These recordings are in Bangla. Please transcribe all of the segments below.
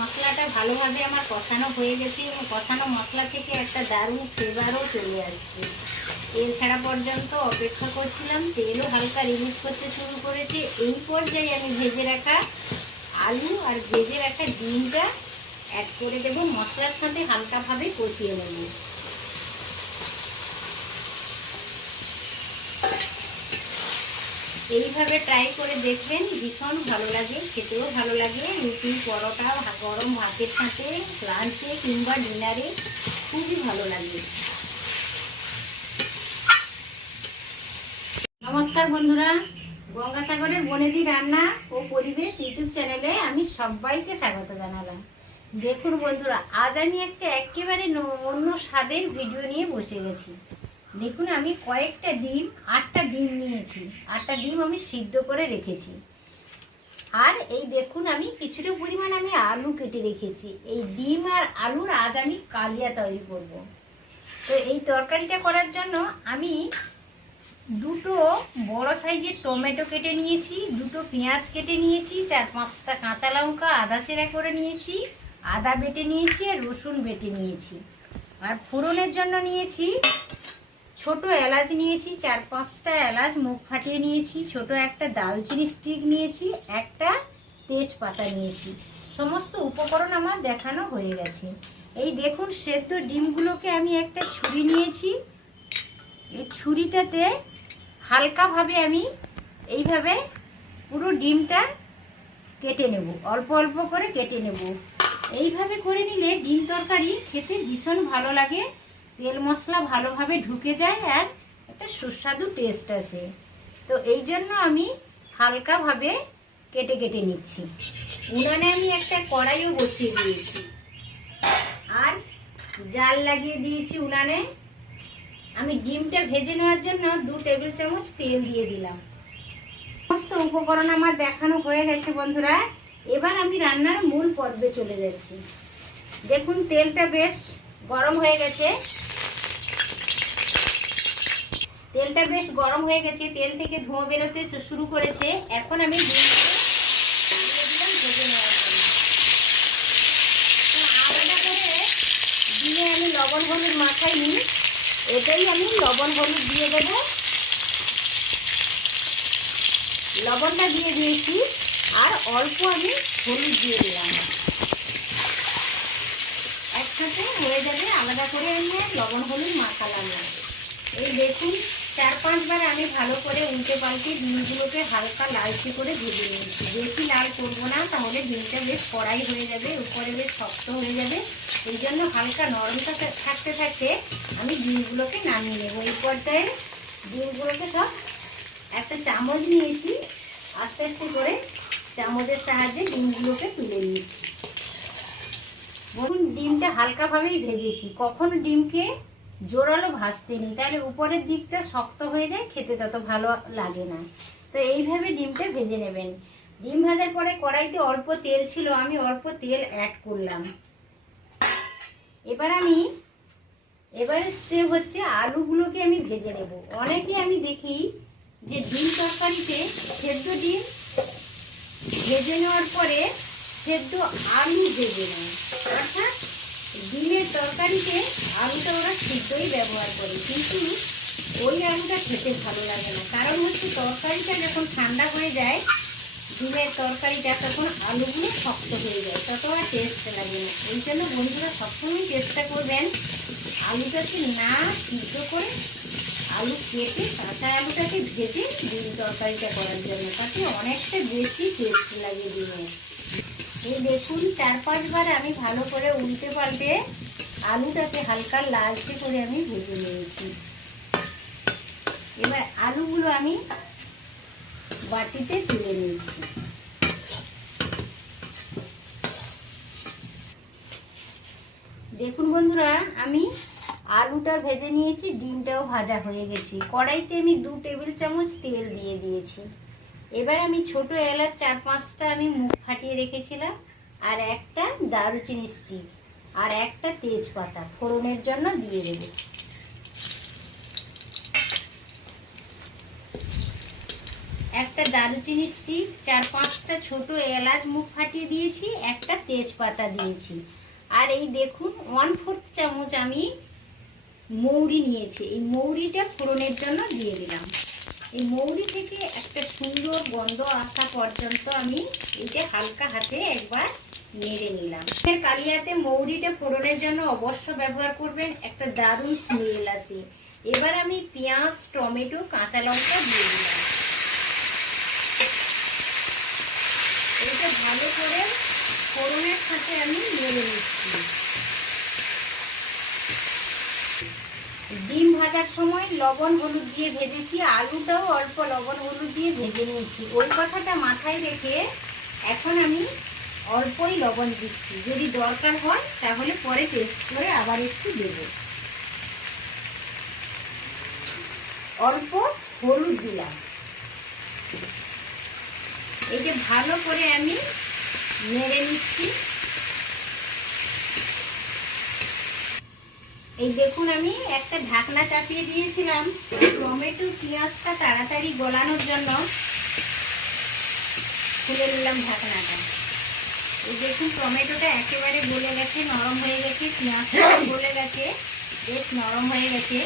মশলাটা ভালোভাবে আমার কষানো হয়ে গেছে এবং কষানো মশলা থেকে একটা দারুণ ফ্লেভারও চলে আসছে। তেল ছাড়া পর্যন্ত অপেক্ষা করছিলাম, তেলও হালকা রিলিজ করতে শুরু করেছে। এই পর্যায়ে আমি ভেজে রাখা আলু আর ভেজে রাখা ডিমটা অ্যাড করে দেবো। মশলার সাথে হালকাভাবে কষিয়ে নেব। এইভাবে ট্রাই করে দেখবেন, ভীষণ ভালো লাগে, খেতেও ভালো লাগে। রুটি, পরোটা গরম ভাতের সাথে লাঞ্চে কিংবা ডিনারে খুবই ভালো লাগে। নমস্কার বন্ধুরা, গঙ্গাসাগরের বনেদি রান্না ও পরিবেশ ইউটিউব চ্যানেলে আমি সবাইকে স্বাগত জানালাম। দেখুন বন্ধুরা, আজ আমি একটা একেবারে অন্য স্বাদের ভিডিও নিয়ে বসে গেছি। দেখুন, আমি কয়েকটা ডিম, আটটা ডিম নিয়েছি। আটটা ডিম আমি সিদ্ধ করে রেখেছি। আর এই দেখুন, আমি কিছুটা পরিমাণ আমি আলু কেটে রেখেছি। এই ডিম আর আলুর আজ আমি কালিয়া তৈরি করব। তো এই তরকারিটা করার জন্য আমি দুটো বড় সাইজের টমেটো কেটে নিয়েছি, দুটো পেঁয়াজ কেটে নিয়েছি, চার পাঁচটা কাঁচা লঙ্কা, আদা চেরা করে নিয়েছি, আদা বেটে নিয়েছি আর রসুন বেটে নিয়েছি। আর ফোড়নের জন্য নিয়েছি ছোট এলাচ নিয়েছি, চার পাঁচটা এলাচ মুখ ফাটিয়ে নিয়েছি, ছোট একটা দারুচিনি স্টিক নিয়েছি, একটা তেজপাতা নিয়েছি। সমস্ত উপকরণ আমার দেখানো হয়ে গেছে। এই দেখুন, সেদ্ধ ডিমগুলোকে আমি একটা ছুরি নিয়েছি। এই ছুরিটাতে হালকাভাবে আমি এইভাবে পুরো ডিমটা কেটে নেব, অল্প অল্প করে কেটে নেব। এইভাবে করে নিলে ডিম তরকারি খেতে ভীষণ ভালো লাগে। তেল মশলা ভালোভাবে ঢুকে যায় আর একটা সুস্বাদু টেস্ট আসে। তো এই জন্য আমি হালকাভাবে কেটে কেটে নিচ্ছি। উনানে আমি একটা কড়াইও বসিয়ে দিয়েছি। আর জাল লাগিয়ে দিয়েছি উনানে। আমি ডিমটা ভেজে নেওয়ার জন্য দু টেবিল চামচ তেল দিয়ে দিলাম। সমস্ত উপকরণ আমার দেখানো হয়ে গেছে বন্ধুরা। এবার আমি রান্নার মূল পর্বে চলে যাচ্ছি। দেখুন, তেলটা বেশ গরম হয়ে গেছে। তেলটা বেশ গরম হয়ে গেছে, তেল থেকে ধোঁয়া বেরোতে শুরু করেছে। এখন আমি আলাদা করে আমি লবণ হলুদ মাখাইনি। এটাই আমি লবণ হলুদ দিয়ে দেব। লবণটা দিয়ে দিয়েছি, আর অল্প আমি হলুদ দিয়ে দিলাম। একসাথে হয়ে যাবে, আলাদা করে আমি লবণ হলুদ মাখালাম না। এই দেখুন চার পাঁচবার আমি ভালো করে উল্টে পাল্টে ডিমগুলোকে হালকা লালচে করে ভেজে নিয়েছি। বেশি লাল করব না, তাহলে ডিমটা বেশ কড়াই হয়ে যাবে, উপরে বেশ শক্ত হয়ে যাবে। এই জন্য হালকা নরম থাকা- থাকতে থাকতে আমি ডিমগুলোকে নামিয়ে নেব। এই পর্যায়ে ডিমগুলোকে সব একটা চামচ নিয়েছি, আস্তে আস্তে করে চামচের সাহায্যে ডিমগুলোকে তুলে নিয়েছি। বলুন, ডিমটা হালকাভাবেই ভেজেছি। কখনো ডিমকে জোরালো ভাজতে নিই। তাহলে উপরের দিকটা শক্ত হয়ে যায়, খেতে তত ভালো লাগে না। তো এইভাবে ডিমটা ভেজে নেবেন। ডিম ভাজার পরে কড়াইতে অল্প তেল ছিল, আমি অল্প তেল অ্যাড করলাম। এবার আমি, এবার স্টেপ হচ্ছে আলুগুলোকে আমি ভেজে নেব। অনেকে আমি দেখি যে ডিম তরকারিতে সেদ্ধ ডিম ভেজে নেওয়ার পরে সেদ্ধ আলু ভেজে নেয়। অর্থাৎ ডিমের তরকারিতে আলুটা ওরা সিদ্ধই ব্যবহার করে, কিন্তু ওই আলুটা খেতে ভালো লাগে না। কারণ হচ্ছে তরকারিটা যখন ঠান্ডা হয়ে যায়, ডিমের তরকারিটা তখন আলুগুলো শক্ত হয়ে যায়, তত আর টেস্ট লাগে না। এই জন্য বন্ধুরা সবসময় চেষ্টা করবেন আলুটাকে না সিদ্ধ করে আলু কেটে কাঁচা আলুটাকে ভেজে ডিম তরকারিটা করার জন্য, তাতে অনেকটা বেশি টেস্ট লাগে ডিমের। এই দেখুন, চার পাঁচবার আমি ভালো করে উল্টে পাল্টে আলুটাকে হালকা লালচে করে আমি ভেজে নিয়েছি। এবার আলুগুলো আমি বাটিতে তুলে নিয়েছি। দেখুন বন্ধুরা, আমি আলুটা ভেজে নিয়েছি, ডিমটাও ভাজা হয়ে গেছে। কড়াইতে আমি দু টেবিল চামচ তেল দিয়ে দিয়েছি। এবার আমি ছোট এলাচ চার পাঁচটা আমি মুখ ফাটিয়ে রেখেছিলাম, আর একটা দারুচিনি স্টিক আর একটা তেজপাতা ফোড়নের জন্য দিয়ে দেবো। একটা দারুচিনি স্টিক চার পাঁচটা ছোট এলাচ মুখ ফাটিয়ে দিয়েছি, একটা তেজপাতা দিয়েছি। আর এই দেখুন ওয়ান ফোর্থ চামচ আমি মৌরি নিয়েছি, এই মৌরিটা ফোড়নের জন্য দিয়ে দিলাম। এই মৌরি থেকে একটা সুন্দর গন্ধ আসা পর্যন্ত আমি এইটা হালকা হাতে একবার নেড়ে নিলাম। ফের কালিয়াতে মৌরিটা ফোড়নের জন্য অবশ্য ব্যবহার করবেন একটা দারুণ স্মেল আসে। এবার আমি পেঁয়াজ, টমেটো, কাঁচা লঙ্কা দিয়ে দিলাম। এইটা ভালো করে ফোড়নের সাথে আমি নেড়ে নিচ্ছি। ডিম ভাজার সময় লবণ হলুদ দিয়ে ভেজেছি, আলুটাও অল্প লবণ হলুদ দিয়ে ভেজে নিয়েছি। ওই কথাটা মাথায় রেখে এখন আমি অল্পই লবণ দিচ্ছি। যদি দরকার হয়, তাহলে পরে টেস্ট করে আবার একটু দেব। অল্প হলুদ দিলাম। এই যে ভালো করে আমি নেড়ে নিচ্ছি। এই দেখুন, আমি একটা ঢাকনা চাপিয়ে দিয়েছিলাম। টমেটো, পেঁয়াজটা তাড়াতাড়ি গলানোর জন্য খুলে নিলাম ঢাকনাটা। এই দেখুন, টমেটোটা একেবারে গলে গেছে, নরম হয়ে গেছে পেঁয়াজটা গলে গেছে, বেশ নরম হয়ে গেছে।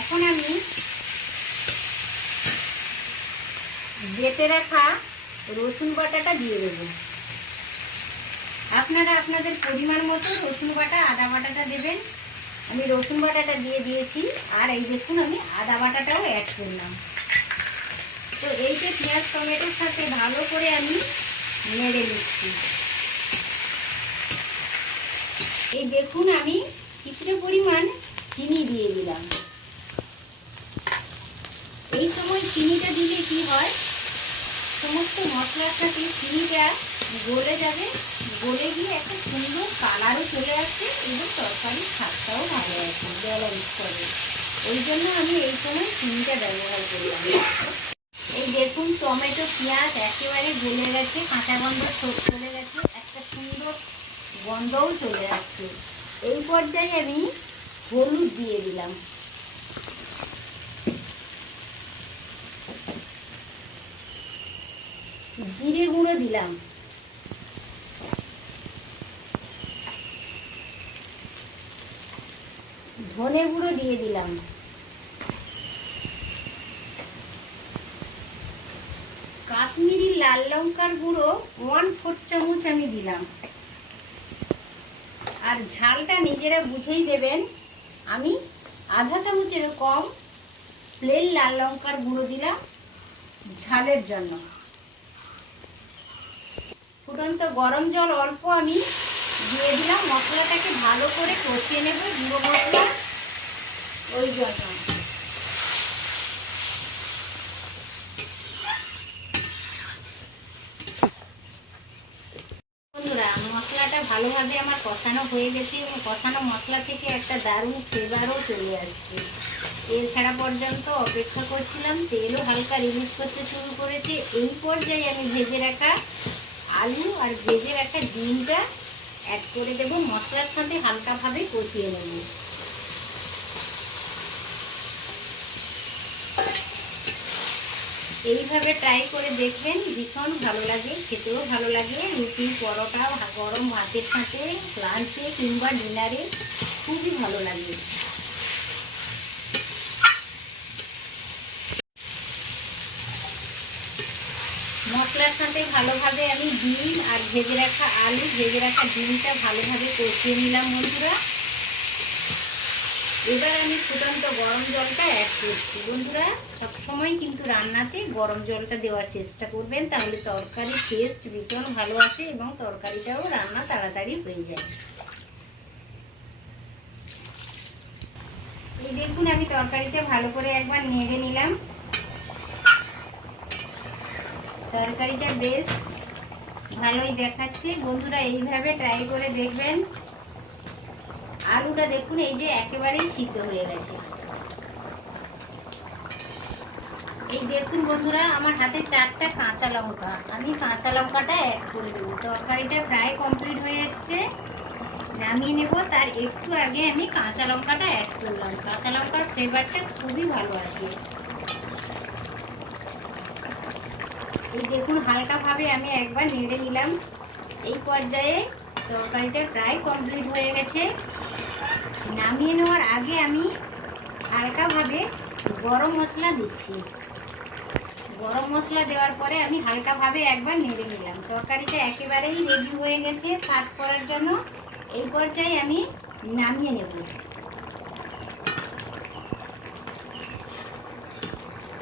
এখন আমি বেটে রাখা রসুন বাটাটা দিয়ে দেবো। আপনারা আপনাদের পরিমাণ মতো রসুন বাটা, আদা বাটাটা দেবেন। আমি রসুন বাটাটা দিয়ে দিয়েছি, আর এই দেখুন আমি আদা বাটাটাও অ্যাড করলাম। তো এই যে পেঁয়াজ টমেটোর সাথে ভালো করে আমি নেড়ে নিচ্ছি। এই দেখুন আমি কিছুটা পরিমাণ চিনি দিয়ে দিলাম। এই সময় চিনিটা দিলে কি হয়? সমস্ত মশলার সাথে চিনিটা গলে যাবে, গলে গিয়ে একটা সুন্দর কালারও চলে আসছে এবং তরকারির স্বাদটাও ভালো আছে ব্যালেন্স করে ওই জন্য আমি এই সময় চিনিটা ব্যবহার করলাম এই দেখুন, টমেটো, পেঁয়াজ একেবারে গলে গেছে, কাঁচা গন্ধ চলে গেছে, একটা সুন্দর গন্ধও চলে আসছে। এই পর্যায়ে আমি হলুদ দিয়ে দিলাম। জিরে গুঁড়ো দিলাম ধনে গুঁড়ো দিয়ে দিলাম। কাশ্মীরি লাল লঙ্কার গুঁড়ো ওয়ান ফোর চামচ আমি দিলাম। আর ঝালটা নিজেরা বুঝেই দেবেন, আমি আধা চামচের কম প্লেন লাল লঙ্কার গুঁড়ো দিলাম ঝালের জন্য। ফুটন্ত গরম জল অল্প আমি দিয়ে দিলাম, মশলাটাকে ভালো করে কষিয়ে নেব, গুঁড়ো মশলা। ওই জন্য মশলাটা ভালোভাবে আমার কষানো হয়ে গেছে এবং কষানো মশলা থেকে একটা দারুণ ফ্লেভারও চলে আসছে। তেল ছাড়া পর্যন্ত অপেক্ষা করছিলাম, তেলও হালকা রিলিজ করতে শুরু করেছে। এই পর্যায়ে আমি ভেজে রাখা আলু আর ভেজে রাখা ডিমটা অ্যাড করে দেবো। মশলার সাথে হালকাভাবে কষিয়ে নেব। এইভাবে ট্রাই করে দেখবেন, ভীষণ ভালো লাগে, খেতেও ভালো লাগে। রুটি, পরোটা গরম ভাতের সাথে লাঞ্চে কিংবা ডিনারে খুবই ভালো লাগে। মশলার সাথে ভালোভাবে আমি ডিম আর ভেজে রাখা আলু, ভেজে রাখা ডিমটা ভালোভাবে কষিয়ে নিলাম বন্ধুরা। এবার আমি ফুটন্ত গরম জলটা অ্যাড করছি। বন্ধুরা, সবসময় কিন্তু রান্নাতে গরম জলটা দেওয়ার চেষ্টা করবেন, তাহলে তরকারির টেস্ট ভীষণ ভালো আসে এবং তরকারিটাও রান্না তাড়াতাড়ি হয়ে যায়। এই দেখুন, আমি তরকারিটা ভালো করে একবার নেড়ে নিলাম। তরকারিটা বেশ ভালোই দেখাচ্ছে। বন্ধুরা, এইভাবে ট্রাই করে দেখবেন। আলুটা দেখুন, এই যে একেবারেই সিদ্ধ হয়ে গেছে। এই দেখুন বন্ধুরা, আমার হাতে চারটা কাঁচা লঙ্কা। আমি কাঁচা লঙ্কাটা অ্যাড করে দেবো। তরকারিটা প্রায় কমপ্লিট হয়ে এসছে। নামিয়ে নেব, তার একটু আগে আমি কাঁচা লঙ্কাটা অ্যাড করলাম। কাঁচা লঙ্কার ফ্লেভারটা খুবই ভালো আছে। এই দেখুন, হালকাভাবে আমি একবার নেড়ে নিলাম। এই পর্যায়ে তরকারিটা প্রায় কমপ্লিট হয়ে গেছে। নামিয়ে নেওয়ার আগে আমি হালকাভাবে গরম মশলা দিচ্ছি। গরম মশলা দেওয়ার পরে আমি হালকাভাবে একবার নেড়ে নিলাম। তরকারিটা একেবারেই রেডি হয়ে গেছে, সার্ভ করার জন্য। এই পর্যায়ে আমি নামিয়ে নেব।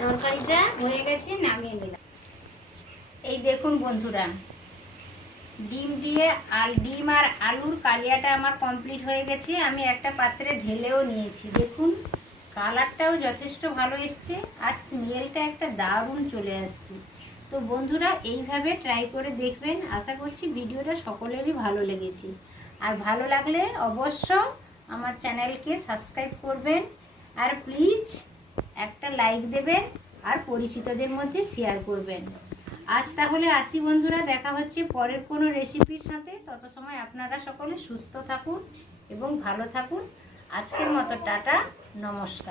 তরকারিটা হয়ে গেছে, নামিয়ে নিলাম। এই দেখুন বন্ধুরা ডিম দিয়ে আর ডিম আর আলুর কালিয়াটা আমার কমপ্লিট হয়ে গেছে। আমি একটা পাত্রে ঢেলেও নিয়েছি। দেখুন, কালারটাও যথেষ্ট ভালো এসছে আর স্মেলটা একটা দারুণ চলে আসছে। তো বন্ধুরা, এইভাবে ট্রাই করে দেখবেন। আশা করছি ভিডিওটা সকলেরই ভালো লেগেছে। আর ভালো লাগলে অবশ্য আমার চ্যানেলকে সাবস্ক্রাইব করবেন। আর প্লিজ একটা লাইক দেবেন আর পরিচিতদের মধ্যে শেয়ার করবেন। আজ তাহলে আসি বন্ধুরা, দেখা হচ্ছে পরের কোনো রেসিপির সাথে। তত সময় আপনারা সকলে সুস্থ থাকুন এবং ভালো থাকুন। আজকের মতো টাটা, নমস্কার।